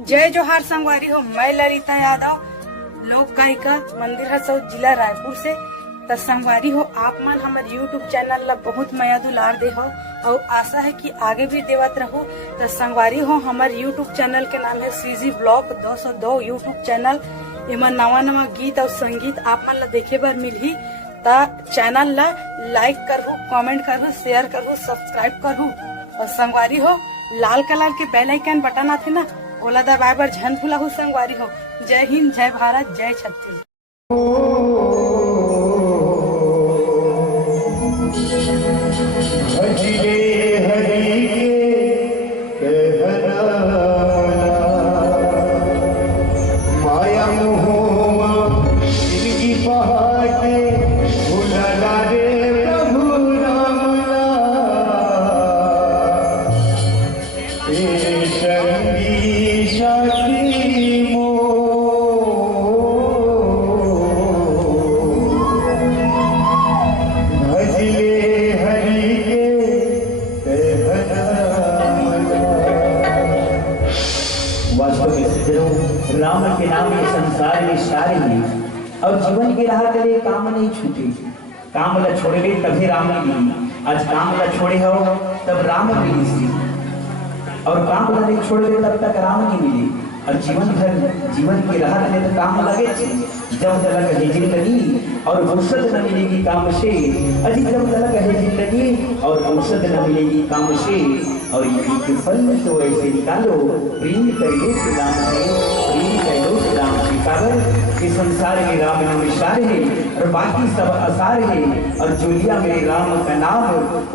जय जोहार संगवारी हो। मैं ललिता यादव, लोक गायिका, मंदिर हसौद, जिला रायपुर से। तो संगवारी हो, आप मन हमारे यूट्यूब चैनल ला बहुत माया दुलार दे हो और आशा है कि आगे भी देवत रहो। तो संगवारी हो, हमारे यूट्यूब चैनल के नाम है सीजी ब्लॉग 202 यूट्यूब चैनल। इमा नवा नवा गीत और संगीत आप मन ला देखे बर मिलही। ता चैनल ला लाइक करहु, कमेंट करहु, शेयर करहु, सब्सक्राइब करहु। और संगवारी हो, लाल कलर के बेल आइकन बटन आथे ना, ओला दबाए बर झन भूलहु संगवारी हो। जय हिंद, जय भारत, जय छत्तीसगढ़। राम के नाम ये संसार में सारे हैं और जीवन के राह चले काम नहीं छूटे। काम ला छोड़े तभी राम मिली। आज काम ला छोड़े हो तब राम मिली और काम ला नहीं छोड़े तब तक राम नहीं मिली। और जीवन भर जीवन की राह चले तो काम लगे। जब तक है जिंदगी और फुर्सत न मिलेगी काम से, अजी जब तक है जिंदगी और फुर्सत न मिलेगी काम से। और ये फल तो ऐसे निकालो, प्रेम करिए श्री राम से, प्रेम करो श्री राम से। सागर इस संसार में राम नाम विचार है और बाकी सब आसार है। और जो लिया मेरे राम का नाम,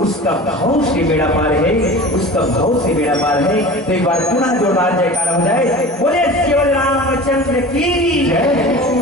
उसका भाव से बेड़ा पार है, उसका भाव से बेड़ा पार है। तो एक बार पुनः जोरदार जयकार हो जाए, बोले केवल रामचंद्र की जय।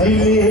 भजले